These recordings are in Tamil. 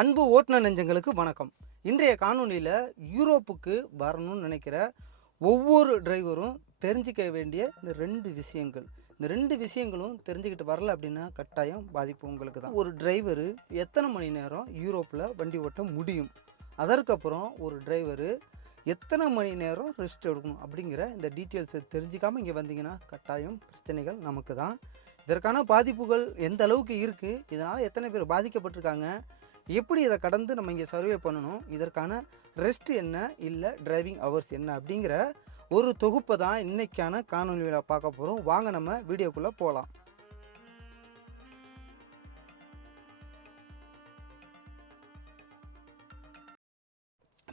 அன்பு ஓட்டுநர் நெஞ்சங்களுக்கு வணக்கம். இன்றைய காணொலியில் யூரோப்புக்கு வரணும்னு நினைக்கிற ஒவ்வொரு டிரைவரும் தெரிஞ்சிக்க வேண்டிய இந்த ரெண்டு விஷயங்கள். இந்த ரெண்டு விஷயங்களும் தெரிஞ்சுக்கிட்டு வரல அப்படின்னா கட்டாயம் பாதிப்பு உங்களுக்கு தான். ஒரு டிரைவரு எத்தனை மணி நேரம் யூரோப்பில் வண்டி ஓட்ட முடியும்? அதற்கப்புறம் ஒரு டிரைவரு எத்தனை மணி நேரம் ரெஸ்ட் எடுக்கணும் அப்படிங்கிற இந்த டீட்டெயில்ஸை தெரிஞ்சிக்காமல் இங்கே வந்தீங்கன்னா கட்டாயம் பிரச்சனைகள் நமக்கு தான். இதற்கான பாதிப்புகள் எந்த அளவுக்கு இருக்குது இதனால் எத்தனை பேர் பாதிக்கப்பட்டிருக்காங்க? எப்படி இதை கடந்து நம்ம இங்கே சர்வே பண்ணணும்? இதற்கான ரெஸ்ட் என்ன? இல்லை டிரைவிங் ஹவர்ஸ் என்ன? அப்படிங்கிற ஒரு தொகுப்பை தான் இன்னைக்கான காணொலியில் பார்க்க போகிறோம் வாங்க நம்ம வீடியோக்குள்ளே போகலாம்.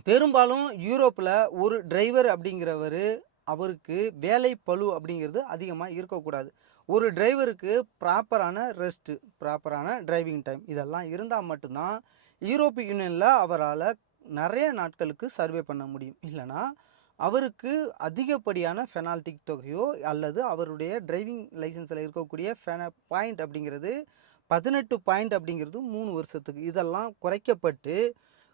பெரும்பாலும் யூரோப்பில் ஒரு டிரைவர் அப்படிங்கிறவர் அவருக்கு வேலை பளு அப்படிங்கிறது அதிகமாக இருக்கக்கூடாது. ஒரு டிரைவருக்கு ப்ராப்பரான ரெஸ்ட்டு ப்ராப்பரான டிரைவிங் டைம் இதெல்லாம் இருந்தால் மட்டும்தான் யூரோப்பிய யூனியனில் அவரால் நிறைய நாட்களுக்கு சர்வே பண்ண முடியும். இல்லைனா அவருக்கு அதிகப்படியான ஃபெனால்டிக் தொகையோ அல்லது அவருடைய டிரைவிங் லைசன்ஸில் இருக்கக்கூடிய ஃபென பாயிண்ட் அப்படிங்கிறது பதினெட்டு பாயிண்ட் அப்படிங்கிறது மூணு வருஷத்துக்கு. இதெல்லாம் குறைக்கப்பட்டு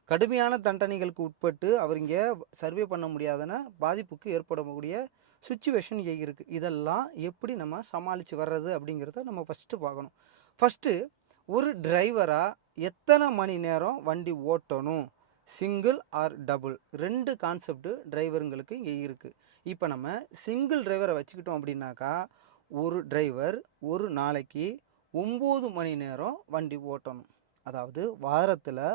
கடுமையான தண்டனைகளுக்கு உட்பட்டு அவர் இங்கே சர்வே பண்ண முடியாதன பாதிப்புக்கு ஏற்படக்கூடிய சுச்சுவேஷன் இங்கே இருக்குது இதெல்லாம் எப்படி நம்ம சமாளித்து வர்றது அப்படிங்கிறத நம்ம ஃபஸ்ட்டு பார்க்கணும். ஃபஸ்ட்டு ஒரு டிரைவராக எத்தனை மணி நேரம் வண்டி ஓட்டணும்? சிங்கிள் ஆர் டபுள் ரெண்டு கான்செப்ட்டு டிரைவருங்களுக்கு இங்கே இருக்குது இப்போ நம்ம சிங்கிள் டிரைவரை வச்சுக்கிட்டோம் அப்படின்னாக்கா ஒரு டிரைவர் ஒரு நாளைக்கு ஒம்பது மணி நேரம் வண்டி ஓட்டணும். அதாவது வாரத்தில்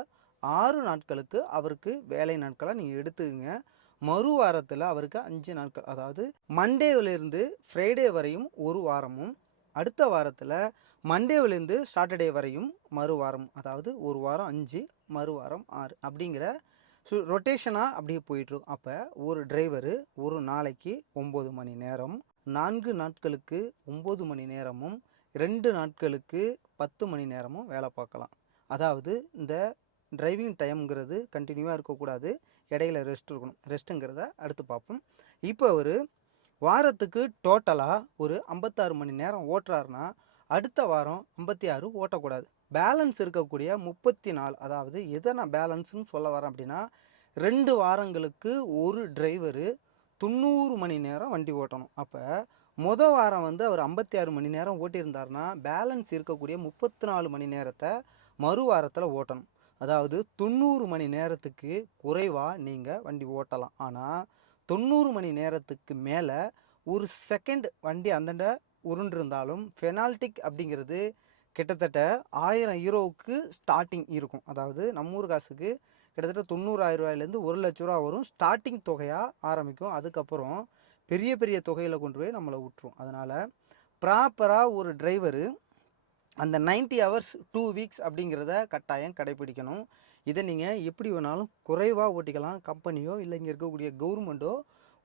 ஆறு நாட்களுக்கு அவருக்கு வேலை நாட்களாக நீங்கள் எடுத்துக்கங்க. மறு வாரத்தில் அவருக்கு அஞ்சு நாட்கள். அதாவது மண்டேவிலேருந்து ஃப்ரைடே வரையும் ஒரு வாரமும் அடுத்த வாரத்தில் மண்டேவிலேருந்து சாட்டர்டே வரையும் மறு வாரம். அதாவது ஒரு வாரம் அஞ்சு மறு வாரம் ஆறு அப்படிங்கிற சு ரொட்டேஷனாக அப்படியே போயிட்டுருக்கும் அப்போ ஒரு டிரைவரு ஒரு நாளைக்கு ஒம்பது மணி நேரம் நான்கு நாட்களுக்கு ஒம்பது மணி நேரமும் ரெண்டு நாட்களுக்கு பத்து மணி நேரமும் வேலை பார்க்கலாம். அதாவது இந்த டிரைவிங் டைம்ங்கிறது கண்டினியூவாக இருக்கக்கூடாது. இடையில ரெஸ்ட் இருக்கணும். ரெஸ்ட்டுங்கிறத அடுத்து பார்ப்போம். இப்போ அவர் வாரத்துக்கு டோட்டலாக ஒரு ஐம்பத்தாறு மணி நேரம் ஓட்டுறாருன்னா அடுத்த வாரம் ஐம்பத்தி ஆறு ஓட்டக்கூடாது. பேலன்ஸ் இருக்கக்கூடிய முப்பத்தி நாலு அதாவது எதை நான் பேலன்ஸ்னு சொல்ல வரேன் அப்படின்னா ரெண்டு வாரங்களுக்கு ஒரு டிரைவரு தொண்ணூறு மணி நேரம் வண்டி ஓட்டணும். அப்போ மொதல் வாரம் வந்து அவர் ஐம்பத்தி ஆறு மணி நேரம் ஓட்டியிருந்தாருன்னா பேலன்ஸ் இருக்கக்கூடிய முப்பத்தி நாலு மணி நேரத்தை மறு வாரத்தில் ஓட்டணும். அதாவது தொண்ணூறு மணி நேரத்துக்கு குறைவாக நீங்கள் வண்டி ஓட்டலாம். ஆனால் தொண்ணூறு மணி நேரத்துக்கு மேலே ஒரு செகண்ட் வண்டி அந்தண்ட உருண்டிருந்தாலும் ஃபெனால்டிக் அப்படிங்கிறது கிட்டத்தட்ட ஆயிரம் யூரோவுக்கு ஸ்டார்டிங் இருக்கும். அதாவது நம்ம ஊர் காசுக்கு கிட்டத்தட்ட தொண்ணூறாயிரம் ரூபாயிலேருந்து ஒரு லட்ச ரூபா வரும். ஸ்டார்டிங் தொகையாக ஆரம்பிக்கும். அதுக்கப்புறம் பெரிய பெரிய தொகையில் கொண்டு போய் நம்மளை விட்டுரும். அதனால் ப்ராப்பராக ஒரு டிரைவரு அந்த 90 ஹவர்ஸ் டூ வீக்ஸ் அப்படிங்கிறத கட்டாயம் கடைப்பிடிக்கணும். இதை நீங்கள் எப்படி வேணாலும் குறைவாக ஓட்டிக்கலாம். கம்பெனியோ இல்லை இங்கே இருக்கக்கூடிய கவர்மெண்ட்டோ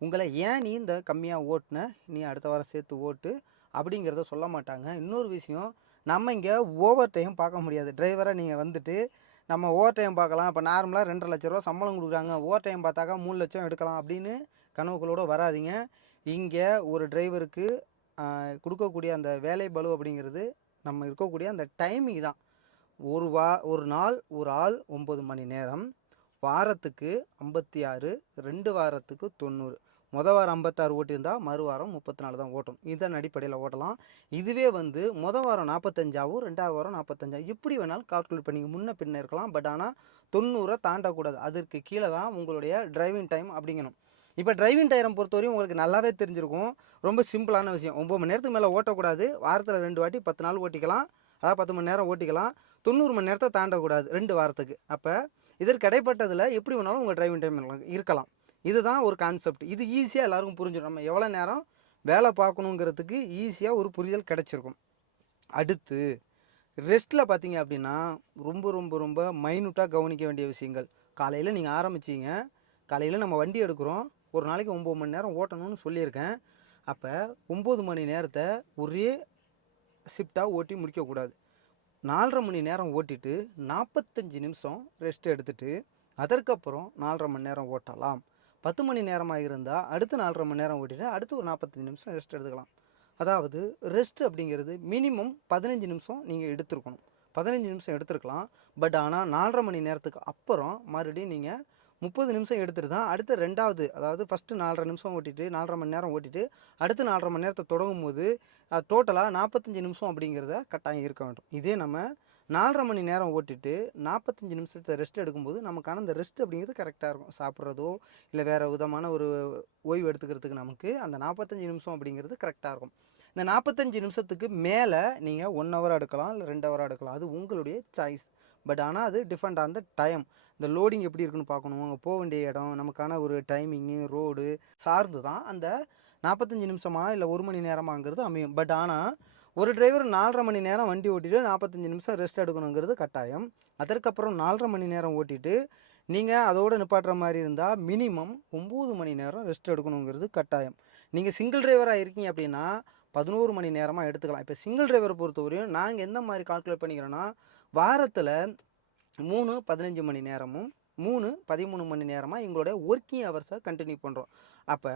உங்களை ஏன் நீ இந்த கம்மியாக ஓட்டுன? நீ அடுத்த வாரம் சேர்த்து ஓட்டு அப்படிங்கிறத சொல்ல மாட்டாங்க. இன்னொரு விஷயம் நம்ம இங்கே ஓவர் டைம் பார்க்க முடியாது. டிரைவராக நீங்கள் வந்துட்டு நம்ம ஓவர் டைம் பார்க்கலாம். இப்போ நார்மலாக ரெண்டரை லட்ச ரூபா சம்பளம் கொடுக்குறாங்க. ஓவர் டைம் பார்த்தாக்கா மூணு லட்சம் எடுக்கலாம் அப்படின்னு கனவுகளோடு வராதீங்க. இங்கே ஒரு டிரைவருக்கு கொடுக்கக்கூடிய அந்த வேலை பளு அப்படிங்கிறது நம்ம இருக்கக்கூடிய அந்த டைமிங் தான். ஒரு வா ஒரு நாள் ஒரு ஆள் ஒம்பது மணி நேரம். வாரத்துக்கு ஐம்பத்தி ஆறு ரெண்டு வாரத்துக்கு தொண்ணூறு. மொதல் வாரம் ஐம்பத்தாறு ஓட்டியிருந்தா மறு வாரம் முப்பத்தி நாலு தான் ஓட்டும். இதன் அடிப்படையில் ஓட்டலாம். இதுவே வந்து மொதல் வாரம் நாற்பத்தஞ்சாவும் ரெண்டாவது வாரம் நாற்பத்தஞ்சாவும் எப்படி வேணாலும் கால்குலேட் பண்ணி முன்ன பின்ன இருக்கலாம். பட் ஆனால் தொண்ணூறை தாண்டக்கூடாது. அதற்கு கீழே தான் உங்களுடைய டிரைவிங் டைம் அப்படிங்கணும். இப்போ டிரைவிங் டயரம் பொறுத்தவரையும் உங்களுக்கு நல்லாவே தெரிஞ்சிருக்கும். ரொம்ப சிம்பிளான விஷயம். ஒம்பது மணி நேரத்துக்கு மேலே ஓட்டக்கூடாது. வாரத்தில் ரெண்டு வாட்டி பத்து நாள் ஓட்டிக்கலாம். அதாவது பத்து மணி நேரம் ஓட்டிக்கலாம். தொண்ணூறு மணி நேரத்தை தாண்டக்கூடாது. ரெண்டு வாரத்துக்கு. அப்போ இதற்கு இடைப்பட்டதில் எப்படி வேணாலும் உங்கள் டிரைவிங் டைம் இருக்கலாம். இதுதான் ஒரு கான்செப்ட் இது ஈஸியாக எல்லாருக்கும் புரிஞ்சிடும். நம்ம எவ்வளோ நேரம் வேலை பார்க்கணுங்கிறதுக்கு ஈஸியாக ஒரு புரிதல் கிடச்சிருக்கும். அடுத்து ரெஸ்ட்டில் பார்த்தீங்க அப்படின்னா ரொம்ப ரொம்ப ரொம்ப மைனூட்டாக கவனிக்க வேண்டிய விஷயங்கள். காலையில் நீங்கள் ஆரம்பிச்சிங்க. காலையில் நம்ம வண்டி எடுக்கிறோம். ஒரு நாளைக்கு ஒம்பது மணி நேரம் ஓட்டணும்னு சொல்லியிருக்கேன். அப்போ ஒம்பது மணி நேரத்தை ஒரே ஷிஃப்டாக ஓட்டி முடிக்கக்கூடாது. நாலரை மணி நேரம் ஓட்டிட்டு நாற்பத்தஞ்சு நிமிஷம் ரெஸ்ட் எடுத்துட்டு அதற்கப்புறம் நாலரை மணி நேரம் ஓட்டலாம். பத்து மணி நேரமாக இருந்தால் அடுத்து நாலரை மணி நேரம் ஓட்டிட்டு அடுத்து ஒரு நாற்பத்தஞ்சு நிமிஷம் ரெஸ்ட் எடுத்துக்கலாம். அதாவது ரெஸ்ட் அப்படிங்கிறது மினிமம் பதினஞ்சு நிமிஷம் நீங்கள் எடுத்துருக்கணும். பதினஞ்சு நிமிஷம் எடுத்துருக்கலாம். பட் ஆனால் நாலரை மணி நேரத்துக்கு அப்புறம் மறுபடியும் நீங்கள் முப்பது நிமிஷம் எடுத்துட்டு தான் அடுத்த ரெண்டாவது அதாவது ஃபஸ்ட்டு நாலரை நிமிஷம் ஓட்டிட்டு நாலரை மணி நேரம் ஓட்டிட்டு அடுத்து நாலரை மணி நேரத்தை தொடங்கும் போது டோட்டலாக நாற்பத்தஞ்சு நிமிஷம் அப்படிங்கிறத கட்டாயம் இருக்க வேண்டும். இதே நம்ம நாலரை மணி நேரம் ஓட்டிட்டு நாற்பத்தஞ்சு நிமிஷத்தை ரெஸ்ட் எடுக்கும்போது நமக்கான அந்த ரெஸ்ட் அப்படிங்கிறது கரெக்டாக இருக்கும். சாப்பிட்றதோ இல்லை வேறு விதமான ஒரு ஓய்வு எடுத்துக்கிறதுக்கு நமக்கு அந்த நாற்பத்தஞ்சு நிமிஷம் அப்படிங்கிறது கரெக்டாக இருக்கும். இந்த நாற்பத்தஞ்சு நிமிஷத்துக்கு மேலே நீங்கள் ஒன் ஹவர் எடுக்கலாம் இல்லை ரெண்டு ஹவர் எடுக்கலாம். அது உங்களுடைய சாய்ஸ் பட் ஆனால் அது டிஃபெண்ட் ஆன் த டைம் இந்த லோடிங் எப்படி இருக்குன்னு பார்க்கணும். அங்கே போக வேண்டிய இடம் நமக்கான ஒரு டைமிங்கு ரோடு சார்ந்து தான் அந்த நாற்பத்தஞ்சு நிமிஷமா இல்லை ஒரு மணி நேரமாங்கிறது அமையும். பட் ஆனால் ஒரு டிரைவர் நாலரை மணி நேரம் வண்டி ஓட்டிட்டு நாற்பத்தஞ்சு நிமிஷம் ரெஸ்ட் எடுக்கணுங்கிறது கட்டாயம். அதற்கப்புறம் நாலரை மணி நேரம் ஓட்டிட்டு நீங்கள் அதோடு நிப்பாட்டுற மாதிரி இருந்தால் மினிமம் ஒம்பது மணி நேரம் ரெஸ்ட் எடுக்கணுங்கிறது கட்டாயம். நீங்கள் சிங்கிள் டிரைவராக இருக்கீங்க அப்படின்னா பதினோரு மணி நேரமாக எடுத்துக்கலாம். இப்போ சிங்கிள் டிரைவரை பொறுத்தவரையும் நாங்கள் எந்த மாதிரி கால்குலேட் பண்ணிக்கிறோன்னா வாரத்தில் மூணு பதினஞ்சு மணி நேரமும் மூணு பதிமூணு மணி நேரமாக எங்களுடைய ஒர்க்கிங் ஹவர்ஸை கண்டினியூ பண்ணுறோம் அப்போ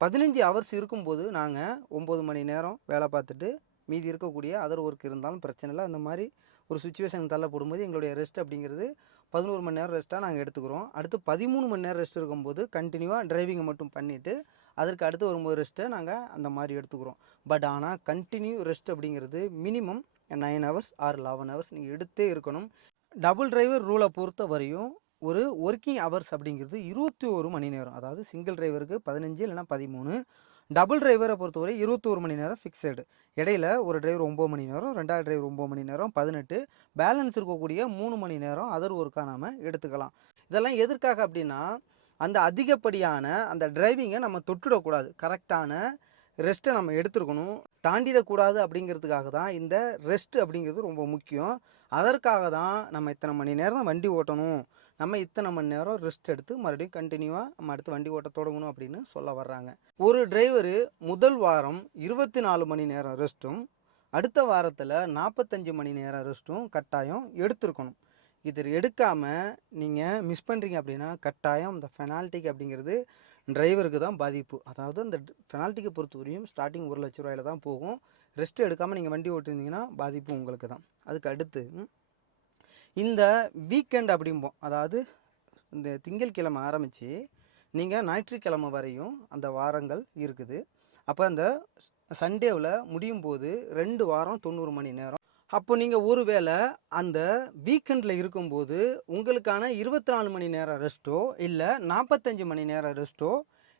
பதினஞ்சு ஹவர்ஸ் இருக்கும்போது நாங்கள் ஒம்பது மணி நேரம் வேலை பார்த்துட்டு மீதி இருக்கக்கூடிய அதர் ஒர்க் இருந்தாலும் பிரச்சனை இல்லை. அந்த மாதிரி ஒரு சுச்சுவேஷன் தள்ளப்படும்போது எங்களுடைய ரெஸ்ட் அப்படிங்கிறது பதினோரு மணி நேரம் ரெஸ்ட்டாக நாங்கள் எடுத்துக்கிறோம். அடுத்து பதிமூணு மணி நேரம் ரெஸ்ட் இருக்கும்போது கண்டினியூவாக டிரைவிங்கை மட்டும் பண்ணிவிட்டு அதற்கு அடுத்து வரும்போது ரெஸ்ட்டை நாங்கள் அந்த மாதிரி எடுத்துக்கிறோம். பட் ஆனால் கண்டினியூ ரெஸ்ட் அப்படிங்கிறது minimum nine hours or eleven hours நீங்கள் எடுத்தே இருக்கணும். டபுள் டிரைவர் ரூலை பொறுத்த வரையும் ஒரு ஒர்க்கிங் ஹவர்ஸ் அப்படிங்கிறது இருபத்தி ஒரு மணி நேரம். அதாவது சிங்கிள் டிரைவருக்கு பதினஞ்சு இல்லைன்னா பதிமூணு. டபுள் டிரைவரை பொறுத்தவரை இருபத்தோரு மணி நேரம் ஃபிக்ஸடு இடையில ஒரு டிரைவர் ஒம்பது மணி நேரம் ரெண்டாவது டிரைவர் ஒம்பது மணி நேரம் பதினெட்டு. பேலன்ஸ் இருக்கக்கூடிய மூணு மணி நேரம் அதர் ஒர்க்காக நாம் எடுத்துக்கலாம். இதெல்லாம் எதற்காக அப்படின்னா அந்த அதிகப்படியான அந்த டிரைவிங்கை நம்ம தொட்டுடக்கூடாது கரெக்டான ரெஸ்ட்டை நம்ம எடுத்துருக்கணும். தாண்டிடக்கூடாது அப்படிங்கிறதுக்காக தான் இந்த ரெஸ்ட் அப்படிங்கிறது ரொம்ப முக்கியம். அதற்காக தான் நம்ம இத்தனை மணி நேரம் தான் வண்டி ஓட்டணும். நம்ம இத்தனை மணி நேரம் ரெஸ்ட் எடுத்து மறுபடியும் கண்டினியூவாக நம்ம அடுத்து வண்டி ஓட்ட தொடங்கணும் அப்படின்னு சொல்ல வர்றாங்க. ஒரு டிரைவரு முதல் வாரம் இருபத்தி நாலு மணி நேரம் ரெஸ்ட்டும் அடுத்த வாரத்தில் நாற்பத்தஞ்சு மணி நேரம் ரெஸ்ட்டும் கட்டாயம் எடுத்திருக்கணும். இது எடுக்காமல் நீங்கள் மிஸ் பண்ணுறீங்க அப்படின்னா கட்டாயம் இந்த ஃபெனால்ட்டிக்கு அப்படிங்கிறது டிரைவருக்கு தான் பாதிப்பு. அதாவது அந்த ஃபெனால்ட்டிக்கு பொறுத்தவரையும் ஸ்டார்டிங் ஒரு லட்ச ரூபாயில் தான் போகும். ரெஸ்ட் எடுக்காமல் நீங்கள் வண்டி ஓட்டிருந்தீங்கன்னா பாதிப்பு உங்களுக்கு தான் அதுக்கு அடுத்து இந்த வீக்கெண்ட் அப்படிம்போம் அதாவது இந்த திங்கட்கிழமை ஆரம்பித்து நீங்கள் ஞாயிற்றுக்கிழமை வரையும் அந்த வாரங்கள் இருக்குது. அப்போ அந்த சண்டேவில் முடியும் போது ரெண்டு வாரம் தொண்ணூறு மணி நேரம். அப்போ நீங்கள் ஒருவேளை அந்த வீக்கெண்டில் இருக்கும்போது உங்களுக்கான இருபத்தி நாலு மணி நேரம் ரெஸ்ட்டோ இல்லை நாற்பத்தஞ்சு மணி நேரம் ரெஸ்ட்டோ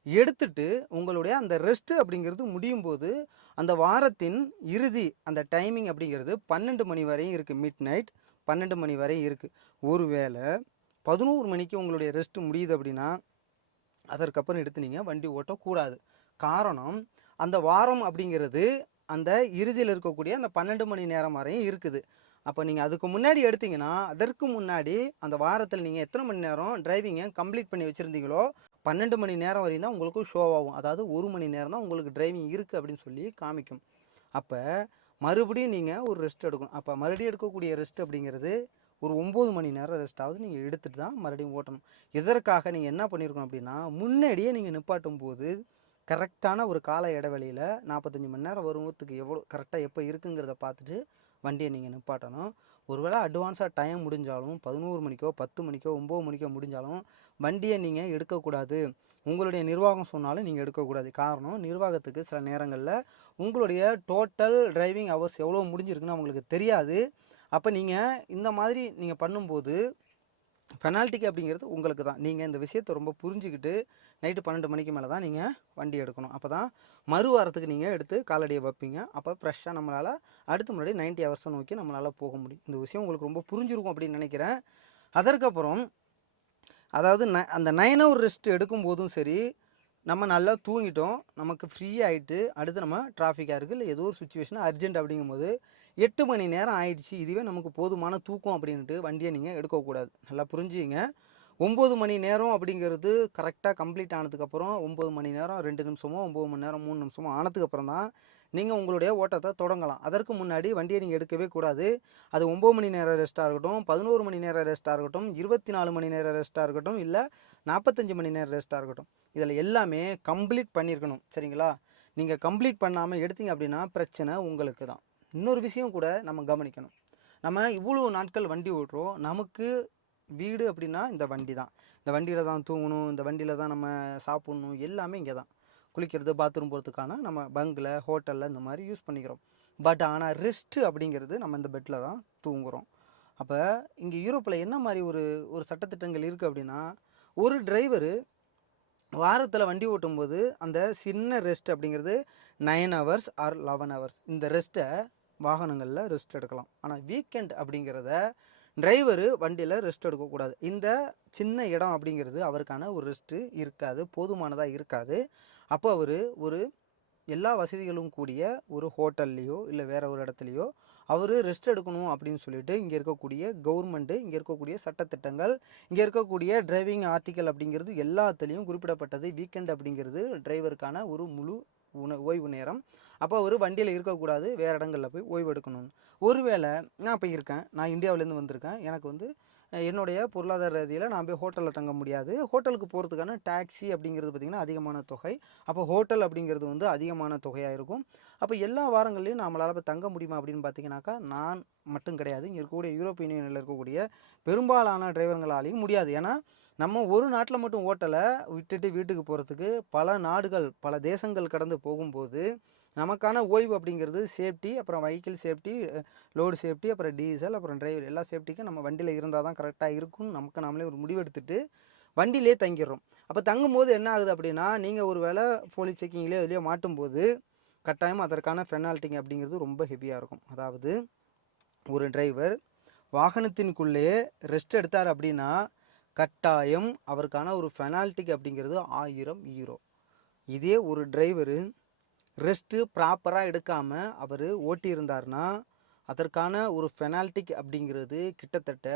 எடுத்துட்டு உங்களுடைய அந்த ரெஸ்ட்டு அப்படிங்கிறது முடியும் போது அந்த வாரத்தின் இறுதி அந்த டைமிங் அப்படிங்கிறது பன்னெண்டு மணி வரையும் இருக்குது மிட் நைட் பன்னெண்டு மணி வரையும் இருக்குது ஒருவேளை பதினோரு மணிக்கு உங்களுடைய ரெஸ்ட் முடியுது அப்படின்னா அதற்கப்புறம் எடுத்து நீங்கள் வண்டி ஓட்டக்கூடாது காரணம் அந்த வாரம் அப்படிங்கிறது அந்த இறுதியில் இருக்கக்கூடிய அந்த பன்னெண்டு மணி நேரம் வரையும் இருக்குது. அப்போ நீங்கள் அதுக்கு முன்னாடி எடுத்தீங்கன்னா அதற்கு முன்னாடி அந்த வாரத்தில் நீங்கள் எத்தனை மணி நேரம் டிரைவிங்கை கம்ப்ளீட் பண்ணி வச்சுருந்தீங்களோ பன்னெண்டு மணி நேரம் வரையும் தான் உங்களுக்கு ஷோ ஆகும். அதாவது ஒரு மணி நேரம் தான் உங்களுக்கு டிரைவிங் இருக்குது அப்படின்னு சொல்லி காமிக்கும். அப்போ மறுபடியும் நீங்கள் ஒரு ரெஸ்ட் எடுக்கணும். அப்போ மறுபடியும் எடுக்கக்கூடிய ரெஸ்ட் அப்படிங்கிறது ஒரு ஒம்பது மணி நேரம் ரெஸ்ட்டாவது நீங்கள் எடுத்துகிட்டு தான் மறுபடியும் ஓட்டணும். இதற்காக நீங்கள் என்ன பண்ணியிருக்கணும் அப்படின்னா முன்னாடியே நீங்கள் நிப்பாட்டும் போது கரெக்டான ஒரு கால இடைவெளியில் நாற்பத்தஞ்சு மணி நேரம் வருவதுக்கு எவ்வளோ கரெக்டாக எப்போ இருக்குங்கிறத பார்த்துட்டு வண்டியை நீங்கள் நிப்பாட்டணும். ஒருவேளை அட்வான்ஸாக டைம் முடிஞ்சாலும் பதினோரு மணிக்கோ பத்து மணிக்கோ ஒம்பது மணிக்கோ முடிஞ்சாலும் வண்டியை நீங்கள் எடுக்கக்கூடாது. உங்களுடைய நிர்வாகம் சொன்னாலும் நீங்கள் எடுக்கக்கூடாது. காரணம் நிர்வாகத்துக்கு சில நேரங்களில் உங்களுடைய டோட்டல் டிரைவிங் ஹவர்ஸ் எவ்வளோ முடிஞ்சிருக்குன்னு அவங்களுக்கு தெரியாது. அப்போ நீங்கள் இந்த மாதிரி நீங்கள் பண்ணும்போது பெனால்ட்டிக்கு அப்படிங்கிறது உங்களுக்கு தான். நீங்கள் இந்த விஷயத்தை ரொம்ப புரிஞ்சுக்கிட்டு நைட்டு பன்னெண்டு மணிக்கு மேலே தான் நீங்கள் வண்டி எடுக்கணும். அப்போ தான் மறு வாரத்துக்கு நீங்கள் எடுத்து காலடியை வைப்பீங்க. அப்போ ஃப்ரெஷ்ஷாக நம்மளால் அடுத்த முன்னாடி நைன்ட்டி ஹவர்ஸை நோக்கி நம்மளால் போக முடியும். இந்த விஷயம் உங்களுக்கு ரொம்ப புரிஞ்சிருக்கும் அப்படின்னு நினைக்கிறேன். அதற்கப்புறம் அதாவது ந அந்த நைன் ஹவர் ரெஸ்ட் எடுக்கும் போதும் சரி நம்ம நல்லா தூங்கிட்டோம் நமக்கு ஃப்ரீ ஆகிட்டு அடுத்து நம்ம டிராஃபிக்காக இருக்குது இல்லை ஏதோ ஒரு சுச்சுவேஷன் அர்ஜென்ட் அப்படிங்கும்போது எட்டு மணி நேரம் ஆயிடுச்சு இதுவே நமக்கு போதுமான தூக்கம் அப்படின்ட்டு வண்டியை நீங்கள் எடுக்கக்கூடாது. நல்லா புரிஞ்சுங்க ஒம்பது மணி நேரம் அப்படிங்கிறது கரெக்டாக கம்ப்ளீட் ஆனதுக்கப்புறம் ஒம்பது மணி நேரம் ரெண்டு நிமிஷமோ ஒம்பது மணி நேரம் மூணு நிமிஷமோ ஆனதுக்கப்புறம் தான் நீங்கள் உங்களுடைய ஓட்டத்தை தொடங்கலாம். அதற்கு முன்னாடி வண்டியை நீங்கள் எடுக்கவே கூடாது. அது ஒம்பது மணி நேரம் ரெஸ்ட்டாக இருக்கட்டும் பதினோரு மணி நேரம் ரெஸ்ட்டாக இருக்கட்டும் இருபத்தி நாலு மணி நேரம் ரெஸ்ட்டாக இருக்கட்டும் இல்லை நாற்பத்தஞ்சு மணி நேரம் ரெஸ்ட்டாக இருக்கட்டும். இதில் எல்லாமே கம்ப்ளீட் பண்ணியிருக்கணும் சரிங்களா? நீங்கள் கம்ப்ளீட் பண்ணாமல் எடுத்தீங்க அப்படின்னா பிரச்சனை உங்களுக்கு தான். இன்னொரு விஷயம் கூட நம்ம கவனிக்கணும். நம்ம இவ்வளோ நாட்கள் வண்டி ஓட்டுறோம். நமக்கு வீடு அப்படின்னா இந்த வண்டி தான். இந்த வண்டியில் தான் தூங்கணும் இந்த வண்டியில் தான் நம்ம சாப்பிட்ணும். எல்லாமே இங்கே தான். குளிக்கிறது பாத்ரூம் போகிறதுக்கான நம்ம பங்கில் ஹோட்டலில் இந்த மாதிரி யூஸ் பண்ணிக்கிறோம். பட் ஆனால் ரெஸ்ட்டு அப்படிங்கிறது நம்ம இந்த பெட்டில் தான் தூங்குகிறோம் அப்போ இங்கே யூரோப்பில் என்ன மாதிரி ஒரு ஒரு சட்டத்திட்டங்கள் இருக்குது அப்படின்னா ஒரு டிரைவரு வாரத்தில் வண்டி ஓட்டும்போது அந்த சின்ன ரெஸ்ட் அப்படிங்கிறது nine hours or eleven hours இந்த ரெஸ்ட்டை வாகனங்களில் ரெஸ்ட் எடுக்கலாம். ஆனால் வீக்கெண்ட் அப்படிங்கிறத டிரைவர் வண்டியில் ரெஸ்ட் எடுக்கக்கூடாது இந்த சின்ன இடம் அப்படிங்கிறது அவருக்கான ஒரு ரெஸ்ட்டு இருக்காது போதுமானதாக இருக்காது. அப்போ அவர் ஒரு எல்லா வசதிகளும் கூடிய ஒரு ஹோட்டல்லையோ இல்லை வேற ஒரு இடத்துலையோ அவர் ரெஸ்ட் எடுக்கணும் அப்படின்னு சொல்லிட்டு இங்கே இருக்கக்கூடிய கவர்மெண்ட்டு இங்கே இருக்கக்கூடிய சட்டத்திட்டங்கள் இங்கே இருக்கக்கூடிய டிரைவிங் ஆர்டிக்கல் அப்படிங்கிறது எல்லாத்துலேயும் குறிப்பிடப்பட்டது. வீக்கெண்ட் அப்படிங்கிறது டிரைவருக்கான ஒரு முழு உண ஓய்வு நேரம். அப்போ அவர் வண்டியில் இருக்கக்கூடாது வேறு இடங்களில் போய் ஓய்வு எடுக்கணும்னு. ஒருவேளை நான் இப்போ இருக்கேன் நான் இந்தியாவிலேருந்து வந்திருக்கேன் எனக்கு வந்து என்னுடைய பொருளாதார ரீதியில் நான் போய் ஹோட்டலில் தங்க முடியாது. ஹோட்டலுக்கு போகிறதுக்கான டாக்ஸி அப்படிங்கிறது பார்த்திங்கன்னா அதிகமான தொகை. அப்போ ஹோட்டல் அப்படிங்கிறது வந்து அதிகமான தொகையாக இருக்கும். அப்போ எல்லா வாரங்கள்லையும் நம்மளால் போய் தங்க முடியுமா அப்படின்னு பார்த்தீங்கன்னாக்கா நான் மட்டும் கிடையாது. இங்கே இருக்கக்கூடிய யூரோப்பிய யூனியனில் இருக்கக்கூடிய பெரும்பாலான டிரைவர்களாலையும் முடியாது. ஏன்னா நம்ம ஒரு நாட்டில் மட்டும் ஹோட்டலை விட்டுட்டு வீட்டுக்கு போகிறதுக்கு பல நாடுகள் பல தேசங்கள் கடந்து போகும்போது நமக்கான ஓய்வு அப்படிங்கிறது சேஃப்டி அப்புறம் வெஹிக்கிள் சேஃப்டி லோடு சேஃப்டி அப்புறம் டீசல் அப்புறம் டிரைவர் எல்லா சேஃப்டிக்கும் நம்ம வண்டியில் இருந்தால் தான் கரெக்டாக இருக்கும்னு நமக்கு நாமளே ஒரு முடிவெடுத்துட்டு வண்டியிலே தங்கிடுறோம். அப்போ தங்கும்போது என்ன ஆகுது அப்படின்னா நீங்கள் ஒரு வேளை போலீஸ் செக்கிங்லேயோ அதுலேயோ மாட்டும்போது கட்டாயம் அதற்கான ஃபெனால்ட்டிங் அப்படிங்கிறது ரொம்ப ஹெவியாக இருக்கும். அதாவது ஒரு டிரைவர் வாகனத்தின்குள்ளேயே ரெஸ்ட் எடுத்தார் அப்படின்னா கட்டாயம் அவருக்கான ஒரு ஃபெனால்ட்டிக் அப்படிங்கிறது ஆயிரம் ஈரோ. இதே ஒரு டிரைவரு ரெஸ்ட்டு ப்ராப்பராக எடுக்காமல் அவர் ஓட்டியிருந்தார்னா அதற்கான ஒரு பெனால்ட்டிக் அப்படிங்கிறது கிட்டத்தட்ட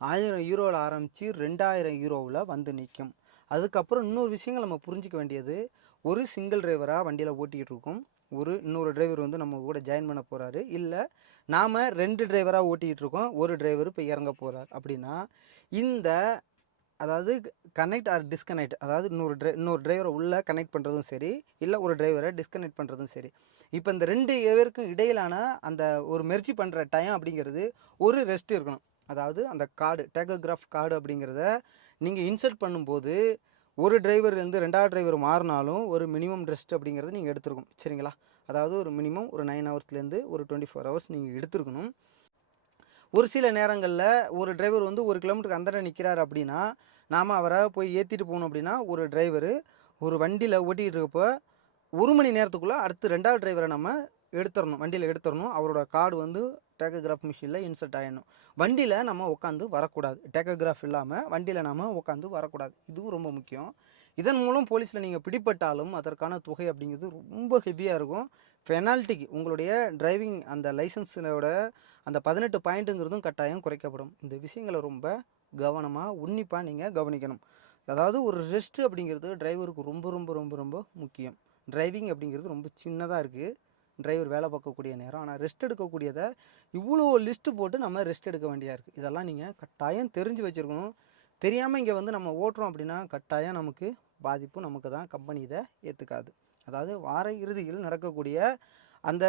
ஆயிரம் யூரோவில் ஆரம்பித்து ரெண்டாயிரம் யூரோவில் வந்து நிற்கும் அதுக்கப்புறம் இன்னொரு விஷயங்கள் நம்ம புரிஞ்சிக்க வேண்டியது ஒரு சிங்கிள் டிரைவராக வண்டியில் ஓட்டிகிட்டு இருக்கோம். ஒரு இன்னொரு டிரைவர் வந்து நம்ம கூட ஜாயின் பண்ண போகிறாரு இல்லை நாம் ரெண்டு டிரைவராக ஓட்டிகிட்டு இருக்கோம். ஒரு டிரைவர் இப்போ இறங்க போகிறார் அப்படின்னா இந்த அதாவது கனெக்ட் ஆர் டிஸ்கனெக்ட் அதாவது இன்னொரு ட்ரை இன்னொரு டிரைவரை உள்ளே கனெக்ட் பண்ணுறதும் சரி இல்லை ஒரு டிரைவரை டிஸ்கனெக்ட் பண்ணுறதும் சரி. இப்போ இந்த ரெண்டு பேருக்கும் இடையிலான அந்த ஒரு மெர்ஜி பண்ணுற டைம் அப்படிங்கிறது ஒரு ரெஸ்ட் இருக்கணும். அதாவது அந்த கார்டு டேகோகிராஃப் கார்டு அப்படிங்கிறத நீங்கள் இன்சர்ட் பண்ணும்போது ஒரு டிரைவர்லேருந்து ரெண்டாவது டிரைவர் மாறினாலும் ஒரு மினிமம் ரெஸ்ட் அப்படிங்கிறது நீங்கள் எடுத்துருக்கணும். சரிங்களா? அதாவது ஒரு மினிமம் ஒரு நைன் ஹவர்ஸ்லேருந்து ஒரு டுவெண்ட்டி ஃபோர் ஹவர்ஸ் நீங்கள் எடுத்துருக்கணும். ஒரு சில நேரங்களில் ஒரு டிரைவர் வந்து ஒரு கிலோமீட்டருக்கு அந்தர நிற்கிறார் அப்படின்னா நாம் அவரை போய் ஏற்றிட்டு போகணும் அப்படின்னா ஒரு டிரைவரு ஒரு வண்டியில் ஓட்டிகிட்டு இருக்கப்போ ஒரு மணி நேரத்துக்குள்ளே அடுத்து ரெண்டாவது டிரைவரை நம்ம எடுத்துடணும் வண்டியில் எடுத்துடணும் அவரோட கார்டு வந்து டேக்கோகிராஃப் மிஷினில் இன்சர்ட் ஆகிடணும் வண்டியில் நம்ம உட்காந்து வரக்கூடாது. டேக்கோகிராஃப் இல்லாமல் வண்டியில் நம்ம உட்காந்து வரக்கூடாது. இதுவும் ரொம்ப முக்கியம். இதன் மூலம் போலீஸில் நீங்கள் பிடிப்பட்டாலும் அதற்கான தொகை அப்படிங்கிறது ரொம்ப ஹெவியாக இருக்கும். பெனால்ட்டிக்கு உங்களுடைய டிரைவிங் அந்த லைசன்ஸோட அந்த பதினெட்டு பாயிண்ட்டுங்கிறதும் கட்டாயம் குறைக்கப்படும். இந்த விஷயங்களை ரொம்ப கவனமாக உன்னிப்பாக நீங்கள் கவனிக்கணும். அதாவது ஒரு ரெஸ்ட் அப்படிங்கிறது டிரைவருக்கு ரொம்ப ரொம்ப ரொம்ப ரொம்ப முக்கியம். டிரைவிங் அப்படிங்கிறது ரொம்ப சின்னதாக இருக்குது டிரைவர் வேலை பார்க்கக்கூடிய நேரம். ஆனால் ரெஸ்ட் எடுக்கக்கூடியதை இவ்வளோ லிஸ்ட்டு போட்டு நம்ம ரெஸ்ட் எடுக்க வேண்டியா இருக்குது இதெல்லாம் நீங்கள் கட்டாயம் தெரிஞ்சு வச்சுருக்கணும். தெரியாமல் இங்கே வந்து நம்ம ஓட்டுறோம் அப்படின்னா கட்டாயம் நமக்கு பாதிப்பு நமக்கு தான். கம்பெனி இதை ஏற்றுக்காது அதாவது வார இறுதியில் நடக்கக்கூடிய அந்த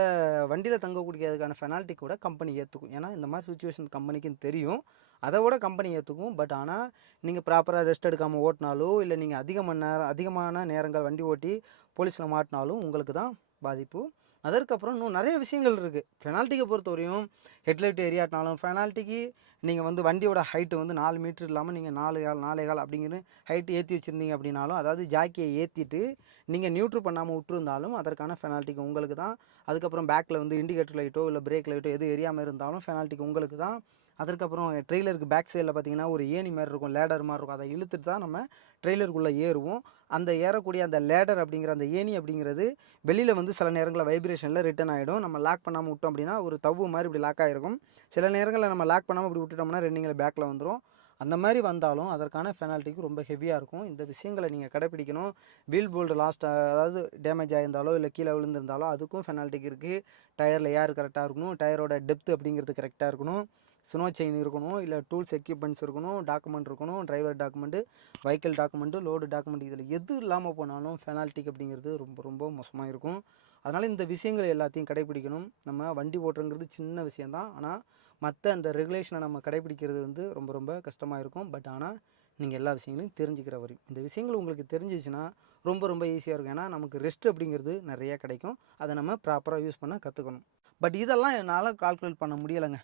வண்டியில் தங்கக்கூடியதுக்கான பெனால்ட்டி கூட கம்பெனி ஏற்றுக்கும் ஏன்னா இந்த மாதிரி சுச்சுவேஷன் கம்பெனிக்குன்னு தெரியும். அதை விட கம்பெனி ஏற்றுக்கும் பட் ஆனால் நீங்கள் ப்ராப்பராக ரெஸ்ட் எடுக்காமல் ஓட்டினாலோ இல்லை நீங்கள் அதிக மணி நேரம் அதிகமான நேரங்கள் வண்டி ஓட்டி போலீஸில் மாட்டினாலும் உங்களுக்கு தான் பாதிப்பு. அதற்கப்புறம் இன்னும் நிறைய விஷயங்கள் இருக்குது ஃபெனால்ட்டிக்கு பொறுத்தவரையும் ஹெட்லைட் ஏரியாட்டினாலும் ஃபெனால்ட்டிக்கு நீங்கள் வந்து வண்டியோட ஹைட்டு வந்து நாலு மீட்டர் இல்லாமல் நீங்கள் நாலு கால் நாலே கால் அப்படிங்கிற ஹைட்டு ஏற்றி வச்சுருந்தீங்க அப்படின்னாலும் அதாவது ஜாக்கியை ஏற்றிட்டு நீங்கள் நியூட்ரு பண்ணாமல் விட்டுருந்தாலும் அதற்கான ஃபெனால்ட்டிக்கு உங்களுக்கு தான் அதுக்கப்புறம் பேக்கில் வந்து இண்டிகேட்டர் லைட்டோ இல்லை பிரேக் லைட்டோ எது எரியாமல் இருந்தாலும் ஃபெனால்ட்டிக்கு உங்களுக்கு தான் அதற்கப்புறம் ட்ரெய்லருக்கு பேக் சைடில் பார்த்தீங்கன்னா ஒரு ஏணி மாதிரி இருக்கும் லேடர் மாதிரி இருக்கும். அதை இழுத்துட்டு தான் நம்ம ட்ரெய்லருக்குள்ளே ஏறுவோம். அந்த ஏறக்கூடிய அந்த லேடர் அப்படிங்கிற அந்த ஏணி அப்படிங்கிறது வெளியில் வந்து சில நேரங்களில் வைப்ரேஷனில் ரிட்டர்ன் ஆகிடும் நம்ம லாக் பண்ணாமல் விட்டோம் அப்படின்னா ஒரு தவ்வு மாதிரி இப்படி லாக் ஆகிருக்கும் சில நேரங்களில் நம்ம லாக் பண்ணாமல் இப்படி விட்டுட்டோம்னா ரன்னிங்கில் பேக்கில் வந்துடும் அந்த மாதிரி வந்தாலும் அதற்கான பெனால்ட்டிக்கு ரொம்ப ஹெவியாக இருக்கும். இந்த விஷயங்களை நீங்கள் கடைப்பிடிக்கணும். வீல் போல்டு லாஸ்ட் அதாவது டேமேஜ் ஆகியிருந்தாலோ இல்லை கீழே விழுந்திருந்தாலோ அதுக்கும் பெனால்ட்டிக்கு இருக்குது டயரில் ஏர் கரெக்டாக இருக்கணும். டயரோட டெப்த் அப்படிங்கிறது கரெக்டாக இருக்கணும். ஸ்னோ செயின் இருக்கணும் இல்லை டூல்ஸ் எக்யூப்மெண்ட்ஸ் இருக்கணும் டாக்குமெண்ட் இருக்கணும் driver document vehicle document load document இதில் எது இல்லாமல் போனாலும் பெனால்ட்டிக் அப்படிங்கிறது ரொம்ப ரொம்ப மோசமாக இருக்கும். அதனால் இந்த விஷயங்கள் எல்லாத்தையும் கடைப்பிடிக்கணும். நம்ம வண்டி ஓட்டுறங்கிறது சின்ன விஷயந்தான் ஆனால் மற்ற அந்த ரெகுலேஷனை நம்ம கடைபிடிக்கிறது வந்து ரொம்ப ரொம்ப கஷ்டமாக இருக்கும். பட் ஆனால் நீங்கள் எல்லா விஷயங்களையும் தெரிஞ்சுக்கிற வரையும் இந்த விஷயங்கள் உங்களுக்கு தெரிஞ்சிச்சுன்னா ரொம்ப ரொம்ப ஈஸியாக இருக்கும். ஏன்னா நமக்கு ரெஸ்ட் அப்படிங்கிறது நிறையா கிடைக்கும். அதை நம்ம ப்ராப்பராக யூஸ் பண்ண கற்றுக்கணும் பட் இதெல்லாம் என்னால் கால்குலேட் பண்ண முடியலைங்க.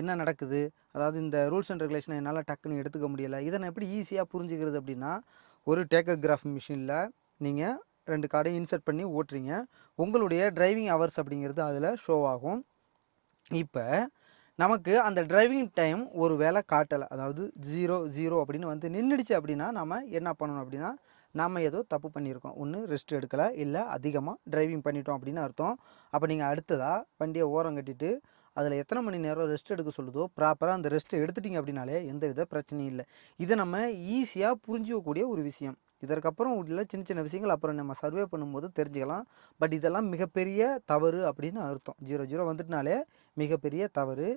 என்ன நடக்குது? அதாவது இந்த ரூல்ஸ் அண்ட் ரெகுலேஷனை என்னால் டக்குன்னு எடுத்துக்க முடியலை. இதை நான் எப்படி ஈஸியாக புரிஞ்சுக்கிறது அப்படின்னா ஒரு டேக்கோகிராஃப் மிஷினில் நீங்கள் ரெண்டு கார்டையும் இன்சர்ட் பண்ணி ஓட்டுறீங்க. உங்களுடைய டிரைவிங் ஹவர்ஸ் அப்படிங்கிறது அதில் ஷோ ஆகும். இப்போ நமக்கு அந்த டிரைவிங் டைம் ஒரு வேளை காட்டலை. அதாவது ஜீரோ ஜீரோ அப்படின்னு வந்து நின்றுடுச்சு அப்படின்னா நம்ம என்ன பண்ணணும் அப்படின்னா நாம் ஏதோ தப்பு பண்ணியிருக்கோம். ஒன்று ரெஸ்ட் எடுக்கலை இல்லை அதிகமாக டிரைவிங் பண்ணிட்டோம் அப்படின்னு அர்த்தம். அப்போ நீங்கள் அடுத்ததாக வண்டியை ஓரம் கட்டிட்டு அதில் எத்தனை மணி நேரம் ரெஸ்ட் எடுக்க சொல்லுதோ ப்ராப்பராக அந்த ரெஸ்ட் எடுத்துட்டிங்க அப்படின்னாலே எந்த வித பிரச்சனையும் இல்லை. இதை நம்ம ஈஸியாக புரிஞ்சிக்கக்கூடிய ஒரு விஷயம். இதற்கப்புறம் உள்ள சின்ன சின்ன விஷயங்கள் அப்புறம் நம்ம சர்வே பண்ணும்போது தெரிஞ்சுக்கலாம். பட் இதெல்லாம் மிகப்பெரிய தவறு அப்படின்னு அர்த்தம். ஜீரோ ஜீரோ வந்துட்டுனாலே மிகப்பெரிய தவறு.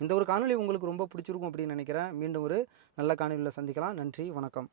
இந்த ஒரு காணொலி உங்களுக்கு ரொம்ப பிடிச்சிருக்கும் அப்படின்னு நினைக்கிறேன். மீண்டும் ஒரு நல்ல காணொலியில் சந்திக்கலாம். நன்றி வணக்கம்.